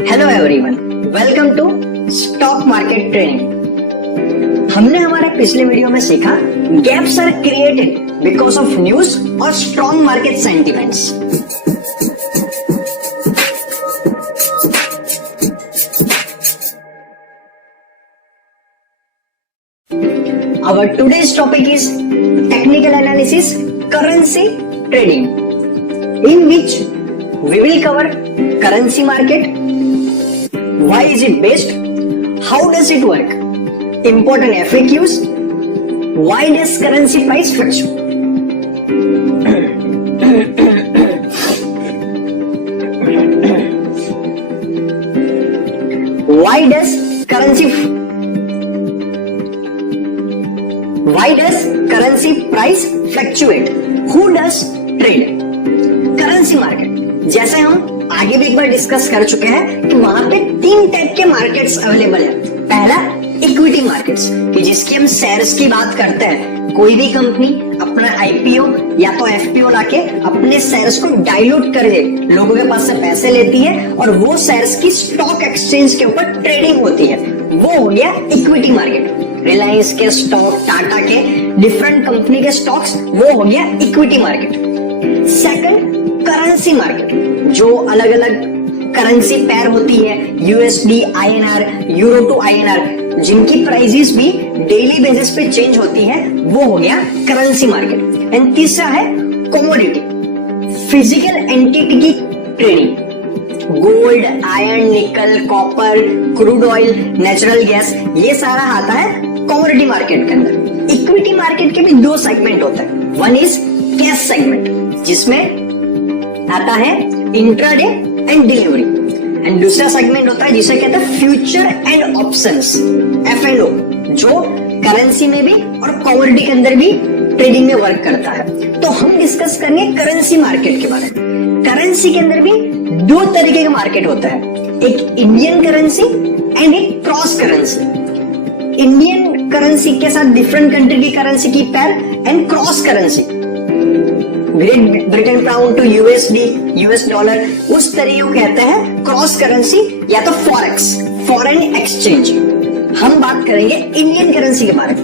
Hello everyone, welcome to stock market training. हमने हमारे पिछले वीडियो में सीखा gaps are created because of news और strong market sentiments. Our today's topic is technical analysis, currency trading, in which we will cover currency market, why is it best, how does it work, important FAQs, why does currency price fluctuate. Why does currency price fluctuate? Who does trade? Currency market, जैसे हम आगे भी एक बार discuss कर चुके हैं कि वहां पे तीन टाइप के मार्केट्स अवेलेबल है। पहला इक्विटी मार्केट्स, कि जिसकी हम शेयर्स की बात करते हैं। कोई भी कंपनी अपना आईपीओ या तो एफपीओ लाके अपने शेयर्स को डाइल्यूट करके लोगों के पास से पैसे लेती है और वो शेयर्स की स्टॉक एक्सचेंज के ऊपर ट्रेडिंग होती है। वो हो गया इक्विटी मार्केट। रिलायंस के स्टॉक, टाटा के डिफरेंट कंपनी के स्टॉक्स, वो हो गया equity market. Second currency market, जो अलग अलग करेंसी पेयर होती है, USD, INR, euro to INR, जिनकी प्राइसेस भी डेली बेसिस पे चेंज होती है, वो हो गया करेंसी मार्केट। एंड तीसरा है कमोडिटी, फिजिकल एंटिटी की ट्रेडिंग। गोल्ड, आयरन, निकल, copper, crude oil, natural gas, ये सारा आता है कमोडिटी मार्केट के अंदर। इक्विटी मार्केट के भी दो सेगमेंट होते हैं। वन इज कैश सेगमेंट, जिसमें आता है इंट्राडे एंड डिलीवरी, एंड दूसरा सेगमेंट होता है जिसे कहते हैं फ्यूचर एंड ऑप्शंस, एफएनओ, जो करेंसी में भी और कमोडिटी के अंदर भी ट्रेडिंग में वर्क करता है। तो हम डिस्कस करेंगे करेंसी मार्केट के बारे में। करेंसी के अंदर भी दो तरीके का मार्केट होता है, एक इंडियन करेंसी एंड एक क्रॉस करेंसी। इंडियन करेंसी के साथ डिफरेंट कंट्री की करेंसी की pair and cross currency, great Britain pound to USD, US dollar, उस तरीके को कहते हैं क्रॉस करेंसी या तो फॉरेक्स, फॉरेन एक्सचेंज। हम बात करेंगे इंडियन करेंसी के बारे में।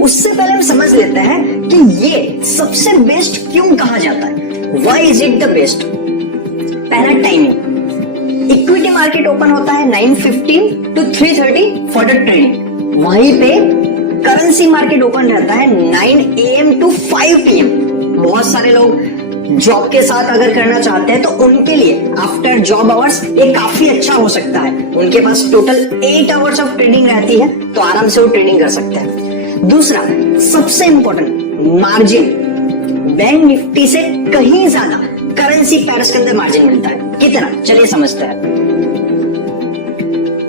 उससे पहले हम समझ लेते हैं कि ये सबसे बेस्ट क्यों कहा जाता है, why is it the best. पहला टाइमिंग, इक्विटी मार्केट ओपन होता है 9:15 to 3:30 फॉर द ट्रेडिंग। वहीं पे करेंसी मार्केट ओपन रहता है 9 AM to 5 PM। बहुत सारे लोग जॉब के साथ अगर करना चाहते हैं तो उनके लिए आफ्टर जॉब आवर्स ये काफी अच्छा हो सकता है। उनके पास टोटल 8 आवर्स ऑफ ट्रेडिंग रहती है, तो आराम से वो ट्रेडिंग कर सकते हैं। दूसरा सबसे इंपॉर्टेंट, मार्जिन। बैंक निफ्टी से कहीं ज्यादा करेंसी पेयर्स के अंदर मार्जिन मिलता है। कितना, चलिए समझते हैं।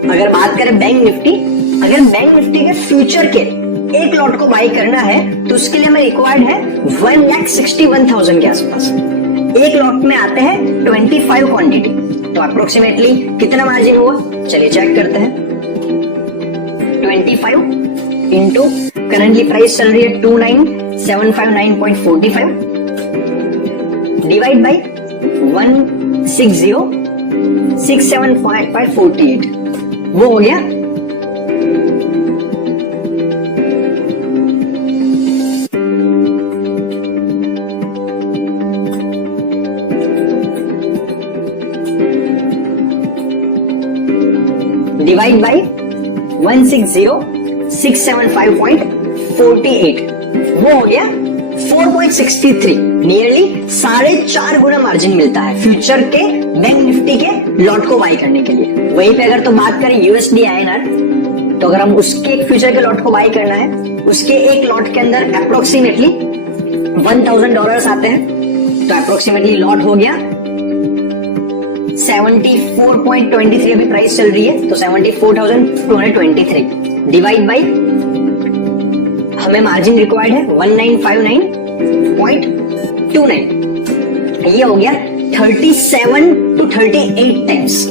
अगर बात करें बैंक निफ्टी, अगर बैंक निफ्टी के फ्यूचर के एक लॉट को बाई करना है तो उसके लिए हमें रिक्वायर्ड है 1,61,000 के आसपास। एक लॉट में आते हैं 25 क्वांटिटी, तो अप्रोक्सीमेटली कितना मार्जिन हुआ, चलिए चेक करते हैं। 25 इंटू करंटली प्राइस चल रही है 29,759.45 डिवाइड बाई 160,675.48, वो हो गया 160,675.48, वो हो गया 4.63, नियरली 4.5 गुना मार्जिन मिलता है फ्यूचर के बैंक निफ्टी के लॉट को बाई करने के लिए। वहीं पे अगर तो बात करें यूएसडी आईएनआर, तो अगर हम उसके एक फ्यूचर के लॉट को बाई करना है, उसके एक लॉट के अंदर अप्रोक्सीमेटली $1,000 आते हैं, तो अप्रोक्सीमेटली लॉट हो गया 74.23 अभी प्राइस चल रही है, तो 74,223 डिवाइड बाई, हमें मार्जिन रिक्वायर्ड है 1959.29, ये हो गया 37 to 38 टाइम्स।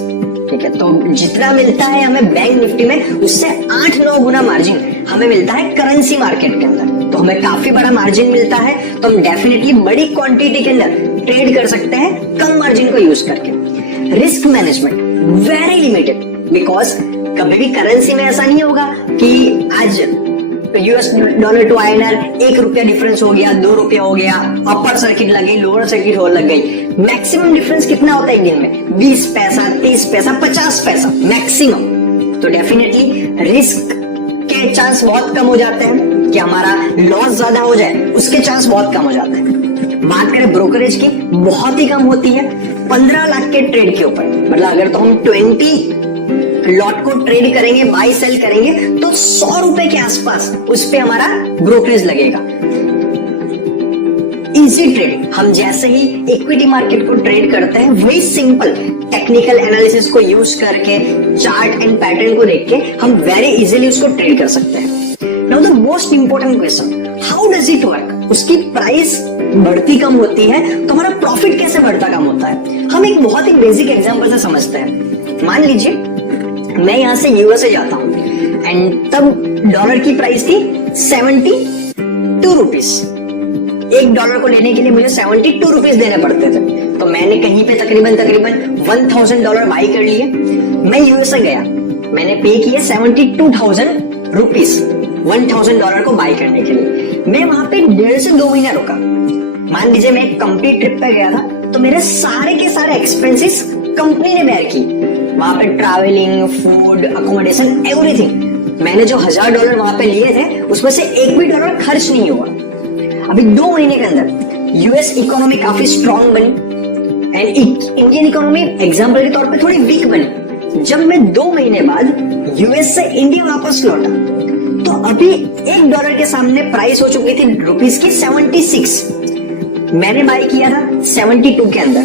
ठीक है, तो जितना मिलता है हमें बैंक निफ्टी में, उससे 8-9 गुना मार्जिन हमें मिलता है करेंसी मार्केट के अंदर। तो हमें काफी बड़ा मार्जिन मिलता है, तो हम डेफिनेटली बड़ी क्वांटिटी के अंदर ट्रेड कर सकते हैं कम मार्जिन को यूज करके। Risk management, very limited, because कभी भी करेंसी में ऐसा नहीं होगा कि आज यूएस डॉलर टू INR 1 रुपया डिफरेंस हो गया, 2 रुपया हो गया, अपर सर्किट लग गई, लोअर सर्किट हो लग गई। मैक्सिमम डिफरेंस कितना होता है इंडियन में? 20 पैसा, 30 पैसा, 50 पैसा मैक्सिमम। तो डेफिनेटली रिस्क के चांस बहुत कम हो जाते हैं कि हमारा लॉस ज्यादा हो जाए, उसके चांस बहुत कम हो जाते हैं। बात करें ब्रोकरेज की, बहुत ही कम होती है, 15 लाख के ट्रेड के ऊपर। मतलब अगर तो हम 20 लॉट को ट्रेड करेंगे, बाई सेल करेंगे, तो 100 रुपए के आसपास उस पे हमारा ब्रोकरेज लगेगा। इजी ट्रेड, हम जैसे ही इक्विटी मार्केट को ट्रेड करते हैं, वही सिंपल टेक्निकल एनालिसिस को यूज करके, चार्ट एंड पैटर्न को देख के हम वेरी इजीली उसको ट्रेड कर सकते हैं। Now the most important question, how does it work? उसकी प्राइस बढ़ती कम होती है तो हमारा प्रॉफिट कैसे बढ़ता कम होता है? हम एक बहुत ही बेसिक एग्जांपल से समझते हैं। मान लीजिए मैं यहां से यूएसए जाता हूं एंड तब डॉलर की प्राइस थी 72 रुपीज। $1 को लेने के लिए मुझे 72 रुपीज देने पड़ते थे। तो मैंने कहीं पे तकरीबन $1,000 बाई कर लिए। मैं यूएसए गया, मैंने पे किए 72,000 रुपीज $1,000 को बाई करने के लिए। मैं वहां पे 1.5 से 2 महीना रुका। मान लीजिए मैं एक कंपनी ट्रिप पे गया था, तो मेरे सारे के सारे एक्सपेंसेस कंपनी ने बेयर की। वहां पे ट्रैवलिंग, फूड, अकोमोडेशन, एवरीथिंग। मैंने जो $1,000 वहां पे लिए थे, उसमें से एक भी डॉलर खर्च नहीं हुआ। अभी 2 महीने के अंदर यूएस इकोनॉमी काफी स्ट्रांग बनी एंड इंडियन इकोनॉमी एग्जांपल के तौर पे थोड़ी वीक बनी। जब मैं 2 महीने बाद यूएस से इंडिया वापस लौटा, तो अभी $1 के सामने प्राइस हो चुकी थी रुपीस की 76। मैंने बाई किया था 72 के अंदर,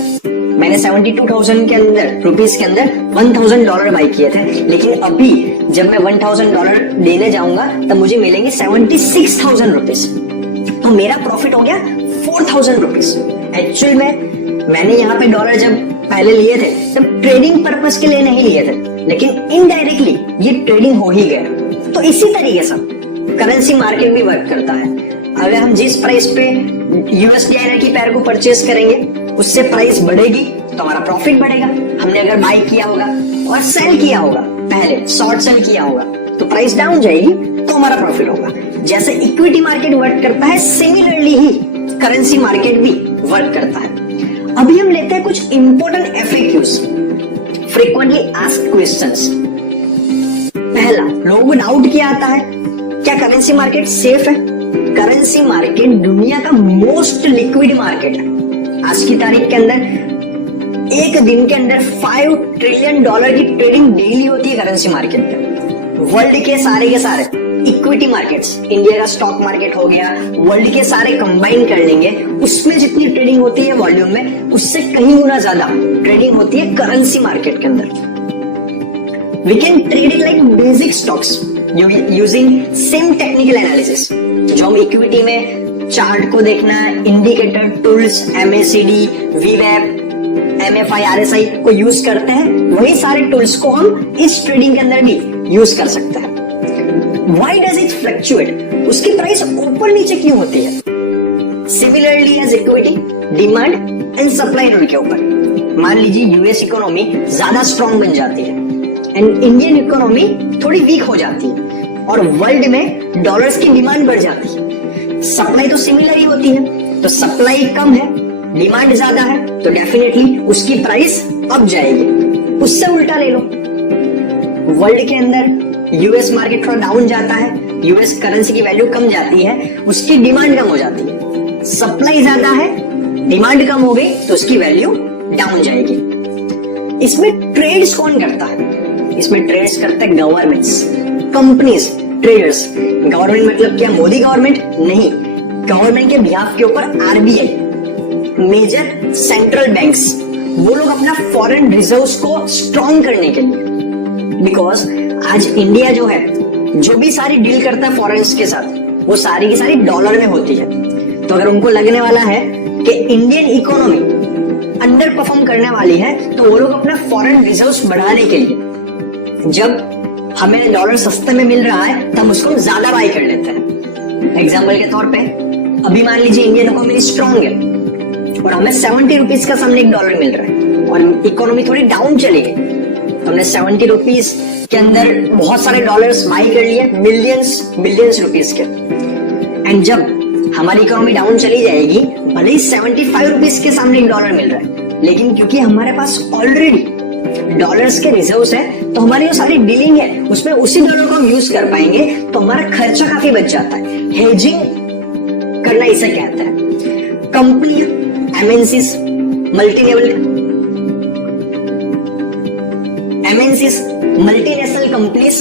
मैंने 72,000 के अंदर रुपीस के अंदर $1,000 बाई किए थे। लेकिन अभी जब मैं $1,000 देने जाऊंगा तब मुझे मिलेंगे 76,000 रुपीस। तो मेरा प्रॉफिट हो गया 4,000 रुपीस। एक्चुअल में मैंने यहाँ पे डॉलर जब पहले लिए थे तब ट्रेडिंग पर्पस के लिए नहीं लिए थे, लेकिन इनडायरेक्टली ये ट्रेडिंग हो ही गया। तो इसी तरीके से करेंसी मार्केट भी वर्क करता है। अगर हम जिस प्राइस पे USD की पैर को परचेस करेंगे, उससे प्राइस बढ़ेगी तो हमारा प्रॉफिट बढ़ेगा। हमने अगर बाई किया होगा और सेल किया होगा, पहले शॉर्ट सेल किया होगा, तो प्राइस डाउन जाएगी तो हमारा प्रॉफिट होगा। जैसे इक्विटी मार्केट वर्क करता है, सिमिलरली ही करेंसी मार्केट भी वर्क करता है। अभी हम लेते हैं कुछ important FAQs, frequently asked questions. पहला, लोगों को डाउट क्या आता है, क्या करेंसी मार्केट सेफ है? करेंसी मार्केट दुनिया का मोस्ट लिक्विड मार्केट है। आज की तारीख के अंदर एक दिन के अंदर $5 ट्रिलियन की ट्रेडिंग डेली होती है करेंसी मार्केट में। वर्ल्ड के सारे इक्विटी मार्केट्स, इंडिया का स्टॉक मार्केट हो गया, वर्ल्ड के सारे कंबाइन कर लेंगे, उसमें जितनी ट्रेडिंग होती है वॉल्यूम में, उससे कहीं गुना ज्यादा ट्रेडिंग होती है करेंसी मार्केट के अंदर। We can trade it like basic stocks using same technical analysis. जो हम इक्विटी में चार्ट को देखना, indicator tools, MACD, VWAP, MFI, RSI को यूज करते हैं, वही सारे टूल्स को हम इस ट्रेडिंग के अंदर भी यूज कर सकते हैं। Why does it fluctuate? उसकी प्राइस ऊपर नीचे क्यों होती है? Similarly as equity, demand and supply rule के ऊपर। मान लीजिए यूएस इकोनॉमी ज्यादा स्ट्रांग बन जाती है एंड इंडियन इकोनॉमी थोड़ी वीक हो जाती है और वर्ल्ड में डॉलर्स की डिमांड बढ़ जाती है। सप्लाई तो सिमिलर ही होती है, तो सप्लाई कम है, डिमांड ज्यादा है, तो डेफिनेटली उसकी प्राइस अप जाएगी। उससे उल्टा ले लो, वर्ल्ड के अंदर यूएस मार्केट थोड़ा डाउन जाता है, यूएस करेंसी की वैल्यू कम जाती है, उसकी डिमांड कम हो जाती है। सप्लाई ज्यादा है, डिमांड कम हो गई तो उसकी वैल्यू डाउन जाएगी। इसमें ट्रेड्स कौन करता है? इसमें ट्रेड्स करते हैं गवर्नमेंट्स, कंपनीज, ट्रेडर्स। गवर्नमेंट मतलब क्या? मोदी गवर्नमेंट नहीं, गवर्नमेंट के बिहाफ के ऊपर RBI, मेजर सेंट्रल बैंक्स, वो लोग अपना फॉरेन रिजर्व्स को स्ट्रॉन्ग करने के लिए, बिकॉज आज इंडिया जो है, जो भी सारी डील करता है फॉरेन्स के साथ, वो सारी की सारी डॉलर में होती है। तो अगर उनको लगने वाला है कि इंडियन इकोनॉमी अंडर परफॉर्म करने वाली है, तो वो लोग अपना फॉरेन रिजर्व्स बढ़ाने के लिए, जब हमें डॉलर सस्ते में मिल रहा है तब उसको ज्यादा बाई कर लेते हैं। एग्जाम्पल के तौर पे अभी मान लीजिए इंडियन इकोनॉमी स्ट्रांग है और हमें 70 रुपीज का सामने $1 मिल रहा है और इकोनॉमी थोड़ी डाउन चली गई, हमने 70 रुपीज के अंदर बहुत सारे डॉलर्स बाई कर लिए, मिलियंस रुपीज के। एंड जब हमारी इकोनॉमी डाउन चली जाएगी, भले ही 75 रुपीज के सामने एक डॉलर मिल रहा है, लेकिन क्योंकि हमारे पास ऑलरेडी डॉलर्स के रिजर्व्स है, तो हमारी जो सारी डीलिंग है उसमें उसी डॉलर को हम यूज कर पाएंगे, तो हमारा खर्चा काफी बच जाता है। हेजिंग करना इसे कहते हैं। कंपनियां, MNCs, multinational companies,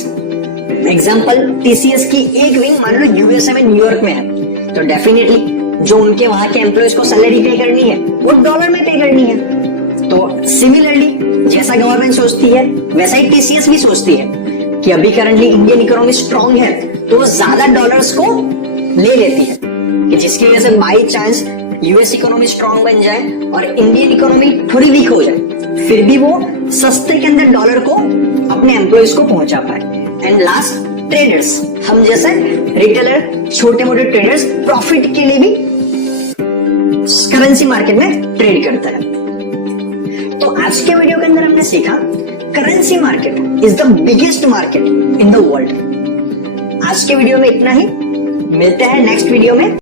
example TCS की एक विंग मान लो यूएसए में, न्यूयॉर्क में है, तो डेफिनेटली जो उनके वहां के एम्प्लॉयज को सैलरी पे करनी है वो डॉलर में पे करनी है। तो सिमिलरली जैसा गवर्नमेंट सोचती है वैसा ही टीसीएस भी सोचती है कि अभी करंटली इंडियन इकोनॉमी स्ट्रांग है, तो वो ज्यादा डॉलर्स को ले लेती है, कि जिसकी वजह से by chance US economy strong बन जाए और इंडियन इकोनॉमी थोड़ी वीक हो जाए, फिर भी वो सस्ते के अंदर डॉलर को अपने एम्प्लॉयज को पहुंचा पाए। एंड लास्ट, ट्रेडर्स, हम जैसे रिटेलर, छोटे मोटे ट्रेडर्स प्रॉफिट के लिए भी करेंसी मार्केट में ट्रेड करते हैं। तो आज के वीडियो के अंदर हमने सीखा currency market is the biggest market in the world. आज के वीडियो में इतना ही, मिलते हैं नेक्स्ट वीडियो में।